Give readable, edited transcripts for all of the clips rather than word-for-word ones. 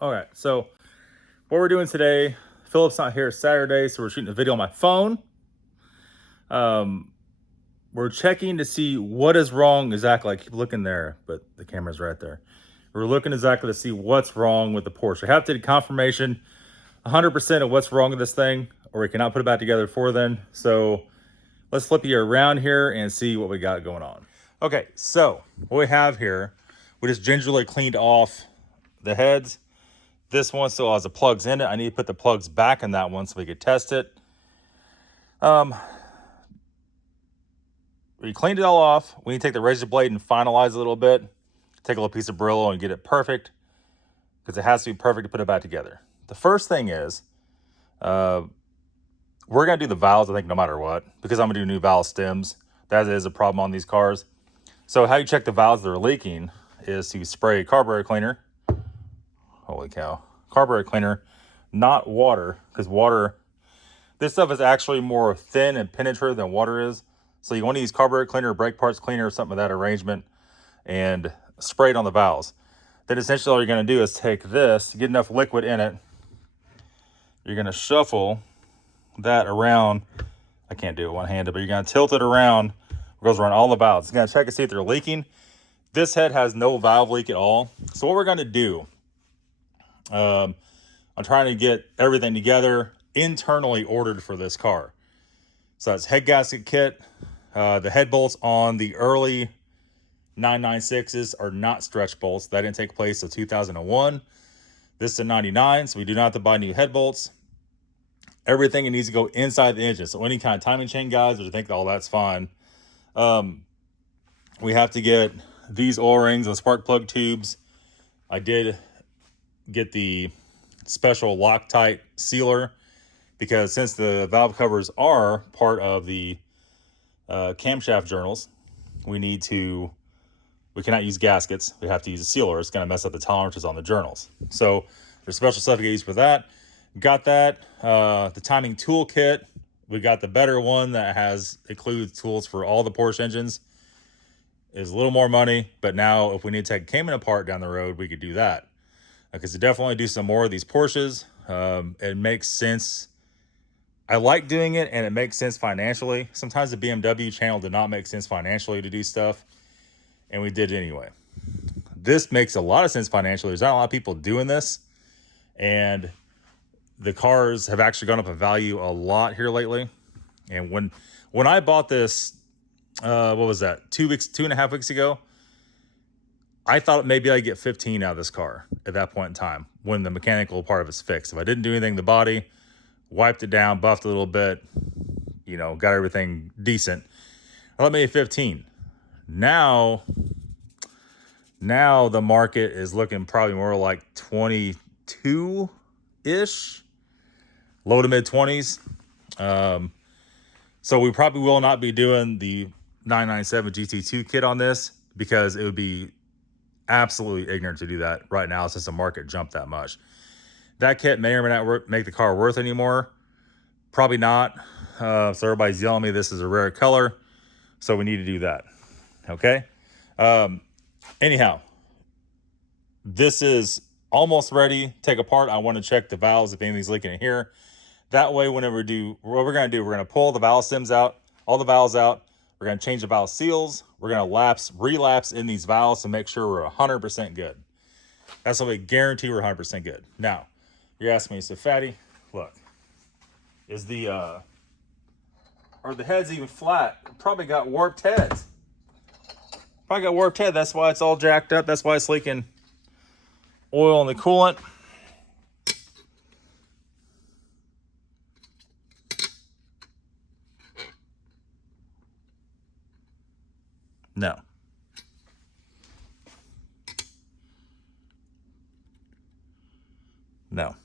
All right, so what we're doing today, Philip's not here Saturday, so we're shooting a video on my phone. We're checking to see what is wrong exactly. I keep looking there, but the camera's right there. We're looking exactly to see what's wrong with the Porsche. I have to get confirmation 100% of what's wrong with this thing, or we cannot put it back together before then. So let's flip you around here and see what we got going on. Okay, so what we have here, we just gingerly cleaned off the heads. This one still has the plugs in it. I need to put the plugs back in that one so we could test it. We cleaned it all off. We need to take the razor blade and finalize it a little bit. Take a little piece of Brillo and get it perfect, because it has to be perfect to put it back together. The first thing is, we're going to do the valves, I think, no matter what, because I'm going to do new valve stems. That is a problem on these cars. So how you check the valves that are leaking is to spray carburetor cleaner. Holy cow. Carburetor cleaner, not water, because water, this stuff is actually more thin and penetrative than water is. So you want to use carburetor cleaner, brake parts cleaner, or something of that arrangement, and spray it on the valves. Then essentially all you're going to do is take this, get enough liquid in it. You're going to shuffle that around. I can't do it one-handed, but you're going to tilt it around. It goes around all the valves. It's going to check to see if they're leaking. This head has no valve leak at all. So what we're going to do, I'm trying to get everything together internally ordered for this car. So that's head gasket kit. The head bolts on the early 996s are not stretch bolts. That didn't take place until 2001. This is a 99, so we do not have to buy new head bolts. Everything needs to go inside the engine. So any kind of timing chain guides, or think all that's fine. We have to get these O-rings and spark plug tubes. I did get the special Loctite sealer, because since the valve covers are part of the camshaft journals, we cannot use gaskets. We have to use a sealer. It's going to mess up the tolerances on the journals. So there's special stuff to get used for that. Got that. The timing tool kit. We got the better one that includes tools for all the Porsche engines. Is a little more money, but now if we need to take Cayman apart down the road, we could do that. Because to definitely do some more of these Porsches, it makes sense. I like doing it, and it makes sense financially. Sometimes the BMW channel did not make sense financially to do stuff, and we did it anyway. This makes a lot of sense financially. There's not a lot of people doing this, and the cars have actually gone up in value a lot here lately. And when I bought this, what was that, 2.5 weeks ago, I thought maybe I'd get 15 out of this car at that point in time when the mechanical part of it's fixed. If I didn't do anything to the body, wiped it down, buffed a little bit, got everything decent, I thought maybe 15. Now the market is looking probably more like 22-ish, low to mid 20s. So we probably will not be doing the 997 GT2 kit on this, because it would be absolutely ignorant to do that right now since the market jumped that much. That kit may or may not make the car worth anymore. Probably not. So everybody's yelling at me this is a rare color, so we need to do that. Okay. Anyhow, this is almost ready. Take apart. I want to check the valves if anything's leaking in here. That way, whenever we do, what we're going to do, we're going to pull the valve stems out, all the valves out. We're going to change the valve seals. We're going to relapse in these valves to make sure we're 100% good. That's how we guarantee we're 100% good. Now, you're asking me, so Fatty, look, is are the heads even flat? Probably got warped heads. Probably got warped head. That's why it's all jacked up. That's why it's leaking oil in the coolant. No. No.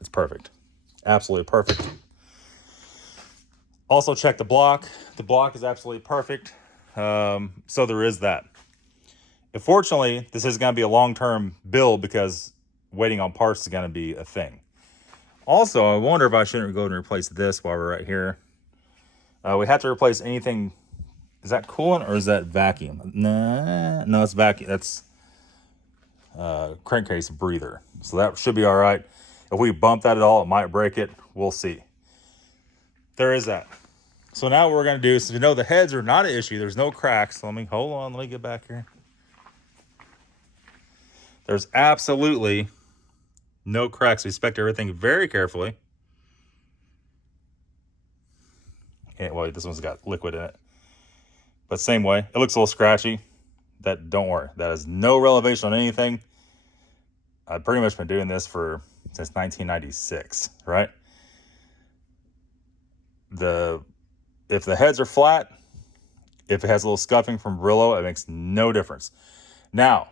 It's perfect. Absolutely perfect. Also check the block. The block is absolutely perfect. So there is that. Unfortunately, this is going to be a long-term build, because waiting on parts is going to be a thing. Also, I wonder if I shouldn't go and replace this while we're right here. We have to replace anything. Is that coolant or is that vacuum? Nah, no, it's vacuum. That's crankcase breather. So that should be all right. If we bump that at all, it might break it. We'll see. There is that. So now what we're going to do is, we know the heads are not an issue. There's no cracks. Let me get back here. There's absolutely no cracks. We inspect everything very carefully. Okay, well, this one's got liquid in it. But same way, it looks a little scratchy. Don't worry, that is no elevation on anything. I've pretty much been doing this since 1996, right? If the heads are flat, if it has a little scuffing from Brillo, it makes no difference. Now,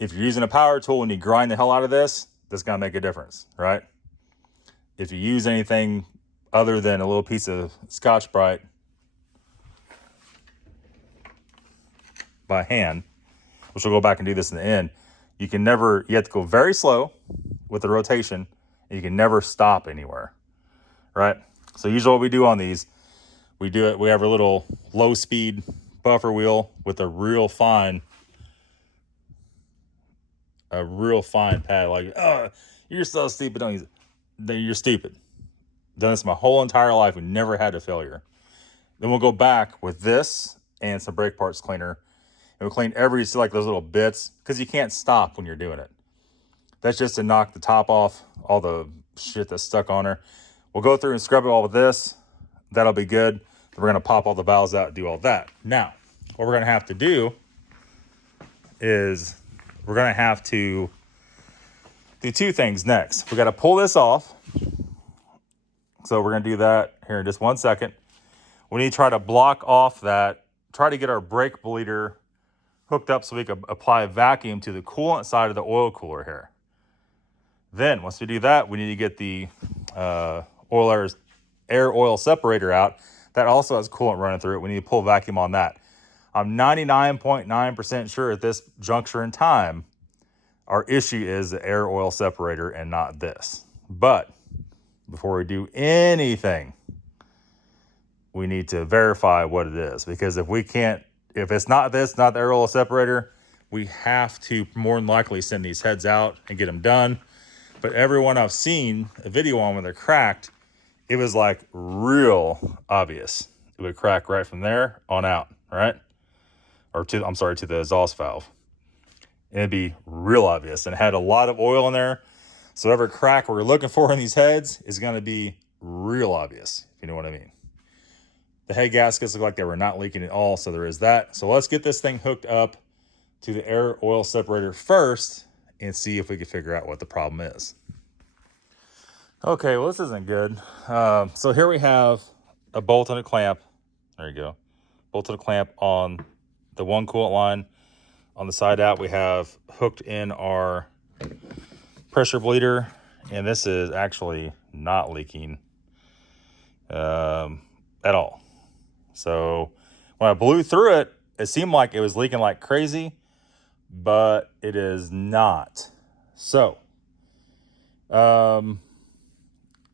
if you're using a power tool and you grind the hell out of this, that's gonna make a difference, right? If you use anything other than a little piece of Scotch-Brite by hand, which we'll go back and do this in the end, you have to go very slow with the rotation, and you can never stop anywhere, right? So usually what we do on these, we have a little low speed buffer wheel with a real fine pad. Like, oh, you're so stupid, don't use it. Then you're stupid. Done this my whole entire life. We never had a failure. Then we'll go back with this and some brake parts cleaner. And we'll clean those little bits, because you can't stop when you're doing it. That's just to knock the top off, all the shit that's stuck on her. We'll go through and scrub it all with this. That'll be good. Then we're going to pop all the valves out and do all that. Now, what we're going to have to do is we're going to have to do two things next. We got to pull this off. So we're going to do that here in just 1 second. We need to try to block off try to get our brake bleeder hooked up so we can apply a vacuum to the coolant side of the oil cooler here. Then, once we do that, we need to get the air oil separator out. That also has coolant running through it. We need to pull a vacuum on that. I'm 99.9% sure at this juncture in time, our issue is the air oil separator and not this. But before we do anything, we need to verify what it is. Because if it's not the air oil separator, we have to more than likely send these heads out and get them done. But everyone I've seen a video on when they're cracked, it was like real obvious. It would crack right from there on out, right? To the exhaust valve. And it'd be real obvious, and it had a lot of oil in there. So every crack we're looking for in these heads is going to be real obvious, if you know what I mean. The head gaskets look like they were not leaking at all, so there is that. So let's get this thing hooked up to the air oil separator first and see if we can figure out what the problem is. Okay, well, this isn't good. So here we have a bolt and a clamp. There you go. Bolt and a clamp on the one coolant line. On the side out, we have hooked in our pressure bleeder, and this is actually not leaking at all. So when I blew through it, it seemed like it was leaking like crazy, but it is not. So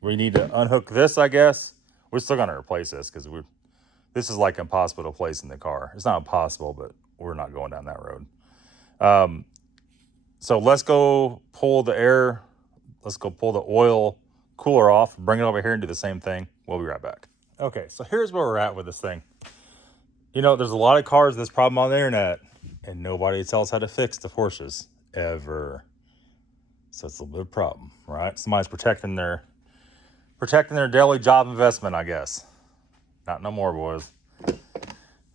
we need to unhook this, I guess. We're still going to replace this because this is like impossible to place in the car. It's not impossible, but we're not going down that road. So let's go pull the oil cooler off, bring it over here and do the same thing. We'll be right back. Okay, so here's where we're at with this thing. You know, there's a lot of cars with this problem on the internet, and nobody tells how to fix the Porsches ever. So it's a little bit of a problem, right? Somebody's protecting their daily job investment, I guess. Not no more, boys.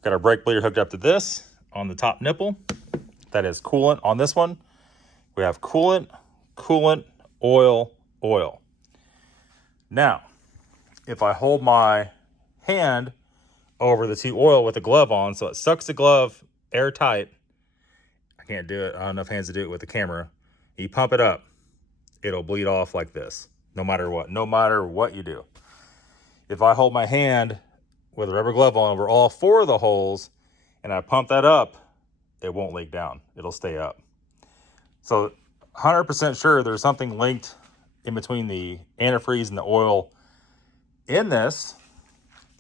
Got our brake bleeder hooked up to this on the top nipple. That is coolant on this one. We have coolant, oil. Now, if I hold my hand over the two oil with the glove on, so it sucks the glove airtight. I can't do it. I don't have enough hands to do it with the camera. You pump it up, it'll bleed off like this, no matter what you do. If I hold my hand with a rubber glove on over all four of the holes and I pump that up, it won't leak down. It'll stay up. So 100% sure there's something linked in between the antifreeze and the oil in this.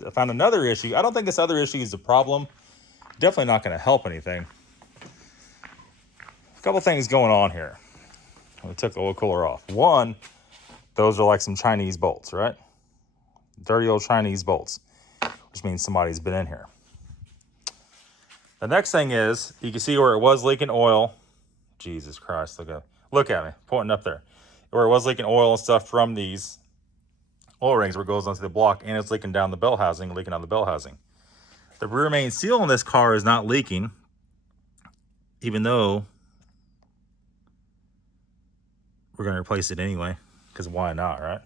I found another issue. I don't think this other issue is a problem. Definitely not going to help anything. couple things going on here. We took the oil cooler off. One, those are like some Chinese bolts, right? Dirty old Chinese bolts, which means somebody's been in here. The next thing is, you can see where it was leaking oil. Jesus Christ, look at me, pointing up there. Where it was leaking oil and stuff from these oil rings where it goes onto the block, and it's leaking down the bell housing, leaking out the bell housing. The rear main seal on this car is not leaking, even though we're going to replace it anyway, because why not, right?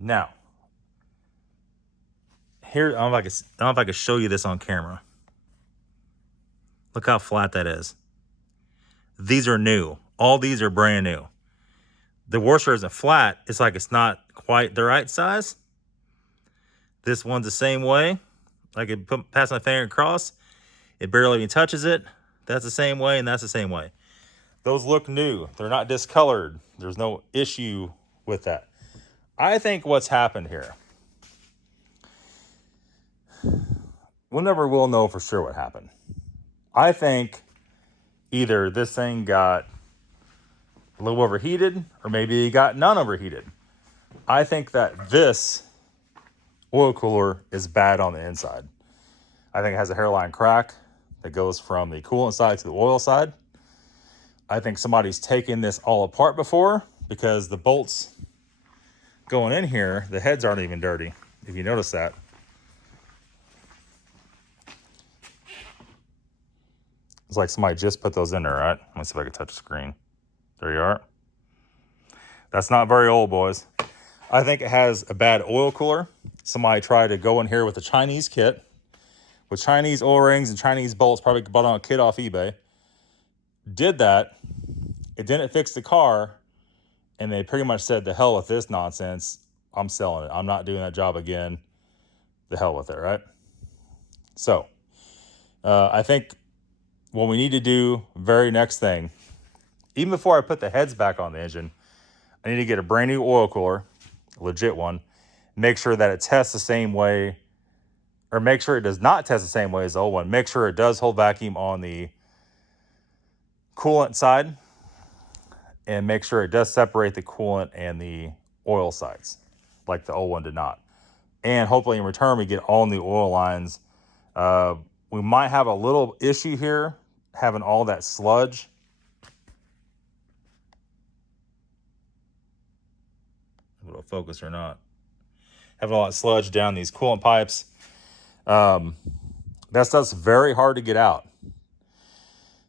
Now, here, I don't know if I can show you this on camera. Look how flat that is. These are new. All these are brand new. The washer isn't flat. It's like it's not quite the right size. This one's the same way. I could pass my finger across. It barely even touches it. That's the same way, and that's the same way. Those look new. They're not discolored. There's no issue with that. I think what's happened here, we'll never will know for sure what happened. I think either this thing got a little overheated, or maybe it got none overheated. I think that this oil cooler is bad on the inside. I think it has a hairline crack that goes from the coolant side to the oil side. I think somebody's taken this all apart before, because the bolts going in here, the heads aren't even dirty, if you notice that. It's like somebody just put those in there, right? Let me see if I can touch the screen. There you are. That's not very old, boys. I think it has a bad oil cooler. Somebody tried to go in here with a Chinese kit with Chinese O-rings and Chinese bolts, probably bought on a kit off eBay. Did that. It didn't fix the car, and they pretty much said, the hell with this nonsense. I'm selling it. I'm not doing that job again. The hell with it, right? So, I think what we need to do, very next thing, even before I put the heads back on the engine, I need to get a brand new oil cooler, a legit one, make sure that it tests the same way, or make sure it does not test the same way as the old one. Make sure it does hold vacuum on the coolant side, and make sure it does separate the coolant and the oil sides, like the old one did not. And hopefully in return, we get all new oil lines. We might have a little issue here, having all that sludge. Will it focus or not? Having all that sludge down these coolant pipes. That stuff's very hard to get out.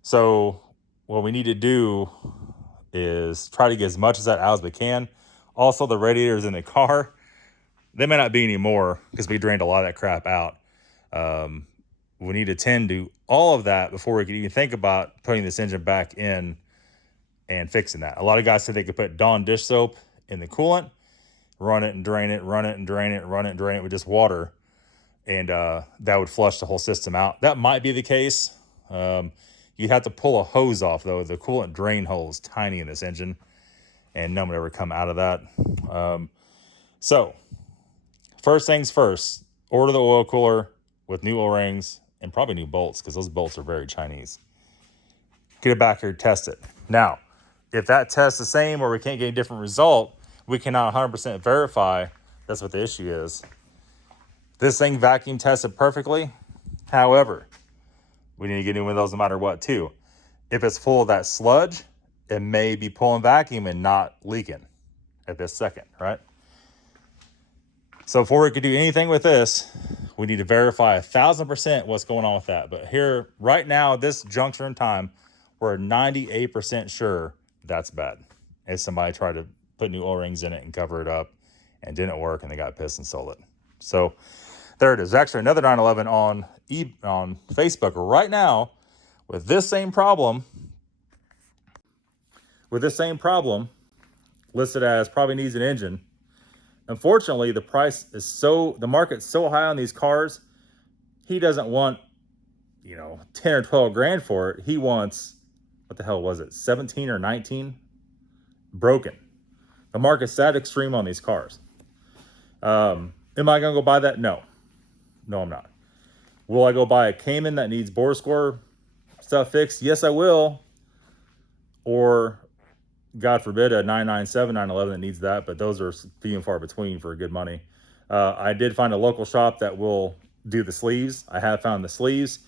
So what we need to do is try to get as much of that out as we can. Also, the radiators in the car, they may not be anymore because we drained a lot of that crap out. We need to tend to all of that before we can even think about putting this engine back in and fixing that. A lot of guys said they could put Dawn dish soap in the coolant, run it and drain it, run it and drain it, run it and drain it with just water, and that would flush the whole system out. That might be the case. You'd have to pull a hose off, though. The coolant drain hole is tiny in this engine, and none would ever come out of that. So, first things first, order the oil cooler with new O-rings and probably new bolts, because those bolts are very Chinese. Get it back here, test it. Now, if that tests the same or we can't get a different result, we cannot 100% verify that's what the issue is. This thing vacuum tested perfectly. However, we need to get in with those no matter what too. If it's full of that sludge, it may be pulling vacuum and not leaking at this second, right? So before we could do anything with this, we need to verify 1,000% what's going on with that. But here, right now, this juncture in time, we're 98% sure that's bad. If somebody tried to put new O-rings in it and cover it up and didn't work, and they got pissed and sold it. So there it is. There's actually another 911 on Facebook right now with this same problem. Listed as probably needs an engine. Unfortunately, the market's so high on these cars, he doesn't want, 10 or 12 grand for it. He wants, what the hell was it, 17 or 19? Broken. The market's that extreme on these cars. Am I going to go buy that? No. No, I'm not. Will I go buy a Cayman that needs bore score stuff fixed? Yes, I will. Or God forbid a 997, 911 that needs that, but those are few and far between for good money. I did find a local shop that will do the sleeves. I have found the sleeves.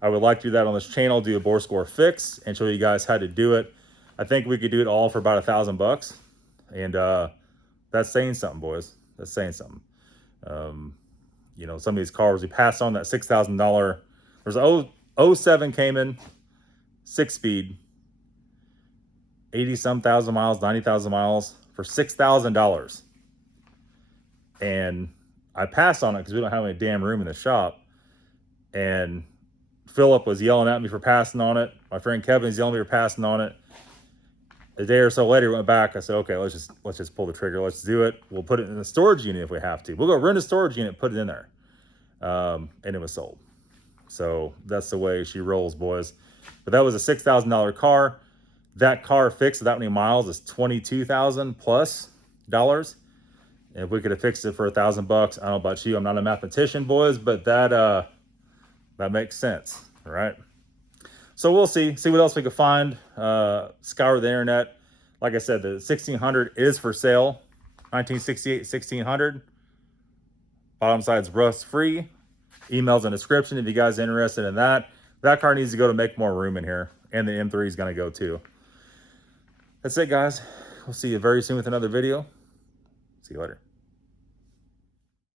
I would like to do that on this channel, do a bore score fix and show you guys how to do it. I think we could do it all for about $1,000 and that's saying something, boys. That's saying something. You know, some of these cars, we passed on that $6,000. There's a 07 Cayman, 6-speed, 80-some thousand miles, 90,000 miles for $6,000. And I passed on it because we don't have any damn room in the shop. And Philip was yelling at me for passing on it. My friend Kevin's yelling at me for passing on it. A day or so later, went back. I said, okay, let's just pull the trigger. Let's do it. We'll put it in the storage unit if we have to. We'll go rent a storage unit, put it in there. And it was sold. So that's the way she rolls, boys. But that was a $6,000 car. That car fixed without any miles is $22,000 plus dollars. And if we could have fixed it for $1,000, I don't know about you. I'm not a mathematician, boys, but that makes sense, right? So we'll see what else we can find. Scour the internet. Like I said, the 1600 is for sale. 1968 1600. Bottom side's rust free. Email's in the description if you guys are interested in that. That car needs to go to make more room in here. And the M3 is going to go too. That's it, guys. We'll see you very soon with another video. See you later.